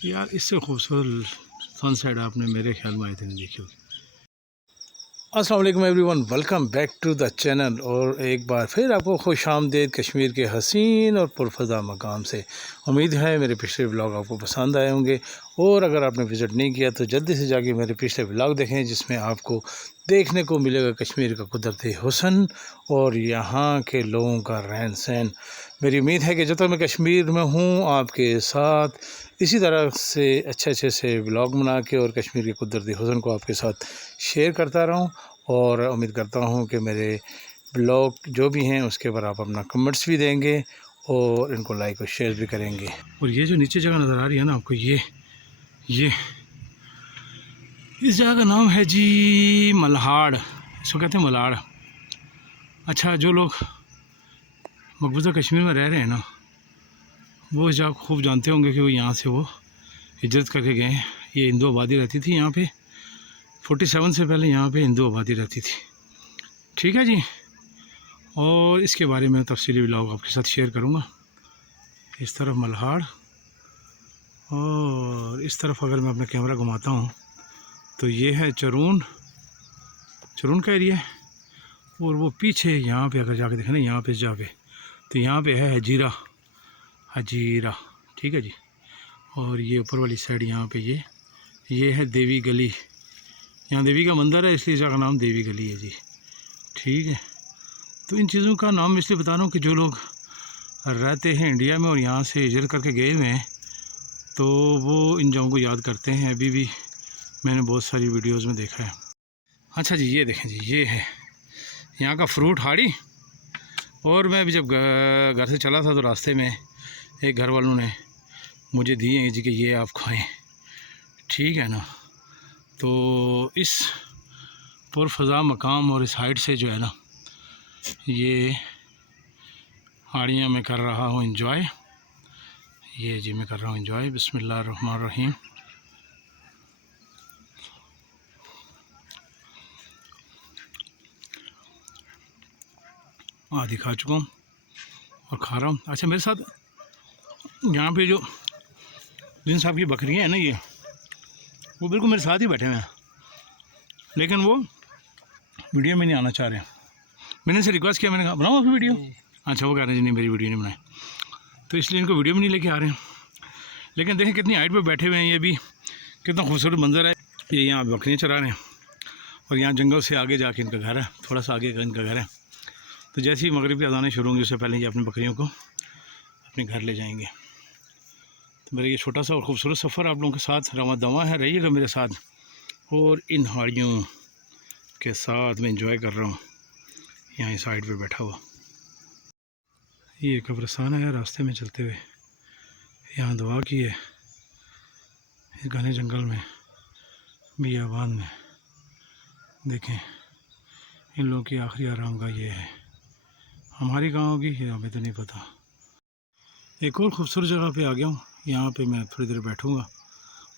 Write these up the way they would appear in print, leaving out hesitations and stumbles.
यार इससे खूबसूरत सनसेट आपने मेरे ख्याल में आई थिंक देखी होगी। अस्सलाम वालेकुम everyone, welcome back to the channel. और एक बार फिर आपको खुश आमदीद कश्मीर के हसीन और पुरफज़ा मकाम से। उम्मीद है मेरे पिछले व्लॉग आपको पसंद आए होंगे, और अगर आपने विज़िट नहीं किया तो जल्दी से जाके मेरे पिछले व्लॉग देखें, जिसमें आपको देखने को मिलेगा कश्मीर का कुदरती हुस्न और यहाँ के लोगों का रहन सहन। मेरी उम्मीद है कि जब तक मैं कश्मीर में हूँ आपके साथ इसी तरह से अच्छे से व्लॉग बना के और कश्मीर के कुदरती हुस्न को आपके साथ शेयर करता रहूँ। और उम्मीद करता हूँ कि मेरे ब्लॉग जो भी हैं उसके ऊपर आप अपना कमेंट्स भी देंगे और इनको लाइक और शेयर भी करेंगे। और ये जो नीचे जगह नज़र आ रही है ना आपको, ये इस जगह का नाम है जी मल्हाड़, इसको कहते हैं मल्हाड़। अच्छा, जो लोग मकबूजा कश्मीर में रह रहे हैं ना, वो इस जगह खूब जानते होंगे कि वो यहाँ से वो हिजरत करके गए हैं। ये हिंदू आबादी रहती थी यहाँ पे, 47 से पहले यहाँ पे हिंदू आबादी रहती थी। ठीक है जी, और इसके बारे में तफसीली व्लॉग आपके साथ शेयर करूँगा। इस तरफ मल्हाड़ और इस तरफ अगर मैं अपना कैमरा घुमाता हूँ तो ये है चरून का एरिया है। और वो पीछे यहाँ पे अगर जाके देखें ना, यहाँ पे जाके तो यहाँ पे है हजीरा। ठीक है जी, और ये ऊपर वाली साइड यहाँ पे ये है देवी गली। यहाँ देवी का मंदिर है, इसलिए इसका नाम देवी गली है जी। ठीक है, तो इन चीज़ों का नाम इसलिए बता रहा हूँ कि जो लोग रहते हैं इंडिया में और यहाँ से हिजरत करके गए हुए हैं तो वो इन जगहों को याद करते हैं। अभी भी मैंने बहुत सारी वीडियोस में देखा है। अच्छा जी, ये देखें जी, ये है यहाँ का फ्रूट हाड़ी। और मैं अभी जब घर से चला था तो रास्ते में एक घर वालों ने मुझे दिए हैं जी कि ये आप खाएँ। ठीक है ना, तो इस पुरफज़ा मकाम और इस हाइट से जो है ना, ये हाड़ियाँ मैं कर रहा हूँ एंजॉय। ये जी मैं कर रहा हूँ एंजॉय। बिस्मिल्लाहिर्रहमानिर्रहीम। आधी खा चुका हूँ और खा रहा हूँ। अच्छा, मेरे साथ यहाँ पे जो जिन साहब की बकरियाँ हैं ना, ये वो बिल्कुल मेरे साथ ही बैठे हुए हैं, लेकिन वो वीडियो में नहीं आना चाह रहे हैं। मैंने से रिक्वेस्ट किया, मैंने कहा बनाओ आपकी वीडियो। अच्छा, वो कह रहे हैं जी नहीं, मेरी वीडियो नहीं बनाए, तो इसलिए इनको वीडियो में नहीं लेके आ रहे हैं। लेकिन देखें कितनी हाइट पे बैठे हुए हैं, ये भी कितना खूबसूरत मंजर है। ये यहाँ बकरियाँ चरा रहे हैं और यहाँ जंगल से आगे जाके इनका घर है, थोड़ा सा आगे इनका घर है। तो जैसे ही मगरिब की अज़ानें शुरू होंगी उससे पहले ये अपनी बकरियों को अपने घर ले जाएंगे। तो मेरा ये छोटा सा और ख़ूबसूरत सफ़र आप लोगों के साथ रवां दवा है, रहिएगा मेरे साथ। और इन हाड़ियों के साथ मैं इंजॉय कर रहा हूँ यहाँ इस साइड पे बैठा हुआ। ये कब्रिस्तान है, रास्ते में चलते हुए यहाँ दुआ की है इस घने जंगल में, बियाबान में। देखें इन लोगों की आखिरी आराम का ये है। हमारी कहाँ होगी ये हमें तो नहीं पता। एक और ख़ूबसूरत जगह पे आ गया हूँ, यहाँ पे मैं थोड़ी देर बैठूँगा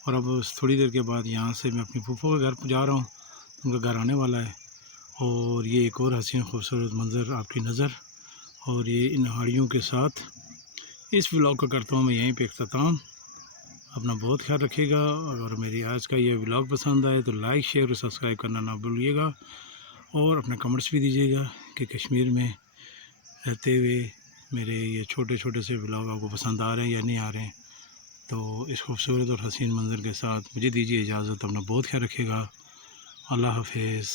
और अब थोड़ी देर के बाद यहाँ से मैं अपनी फूफो के घर जा रहा हूँ। उनका घर आने वाला है। और ये एक और हसीन खूबसूरत मंज़र आपकी नज़र, और ये इन हाड़ियों के साथ इस व्लॉग का करता हूँ मैं यहीं पे इख्तिताम। अपना बहुत ख्याल रखिएगा। अगर मेरी आज का ये व्लॉग पसंद आए तो लाइक शेयर और सब्सक्राइब करना ना भूलिएगा, और अपने कमेंट्स भी दीजिएगा कि कश्मीर में रहते हुए मेरे ये छोटे से व्लॉग आपको पसंद आ रहे हैं या नहीं आ रहे हैं। तो इस खूबसूरत और हसीन मंज़र के साथ मुझे दीजिए इजाज़त। अपना बहुत ख्याल रखिएगा। अल्लाह हाफ़िज़।